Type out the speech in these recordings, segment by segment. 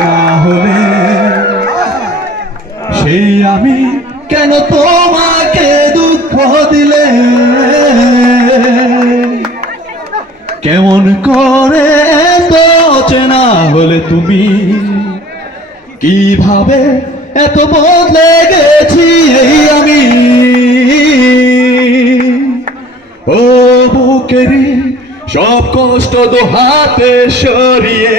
না হলে সেই আমি কেন তোমাকে দুঃখ দিলে? কেমন করে এত চেনা হলে তুমি? কীভাবে এত বদলে গেছি এই আমি? ও বুকেরই সব কষ্ট দু হাতে সরিয়ে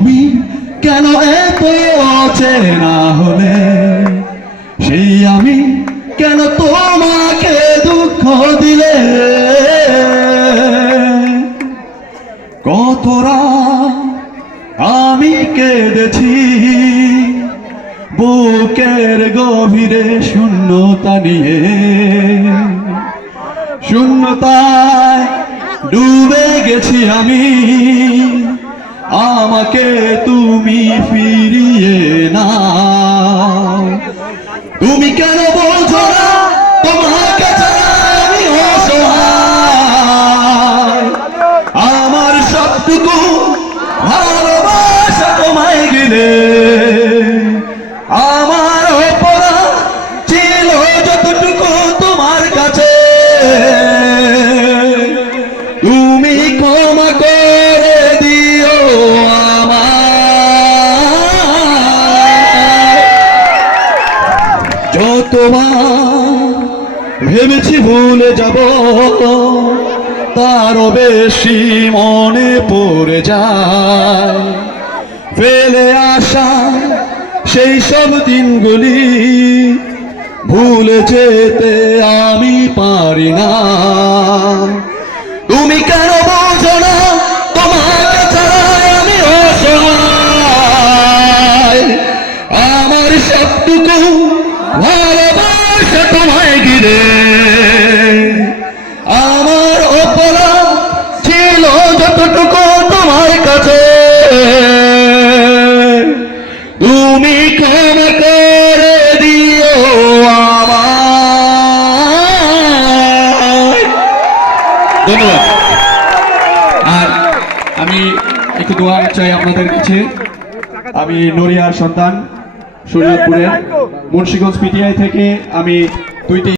তুমি কেন এত অচেনা হলে? সেই আমি কেন তোমাকে দুঃখ দিলে? কতরা আমি কেঁদেছি, বুকের গভীরে শূন্যতা নিয়ে। শূন্যতায় ডুবে গেছি আমি। আমাকে তুমি ফিরিয়ে না তুমি কেন বলছো না? তোমাকে আমি অসহায়। আমার সবটুকু যতবার ভেবেছি ভুলে যাব। তারও বেশি মনে পড়ে যায়। ফেলে আসা সেই সব দিনগুলি ভুলে যেতে আমি পারি না। তুমি কেন ধন্যবাদ। আর আমি একটু দোয়া চাই আপনাদের কাছে। আমি নড়িয়ার সন্তান, শরীয়তপুরের মুন্সিগঞ্জ পিটিআই থেকে আমি দুইটি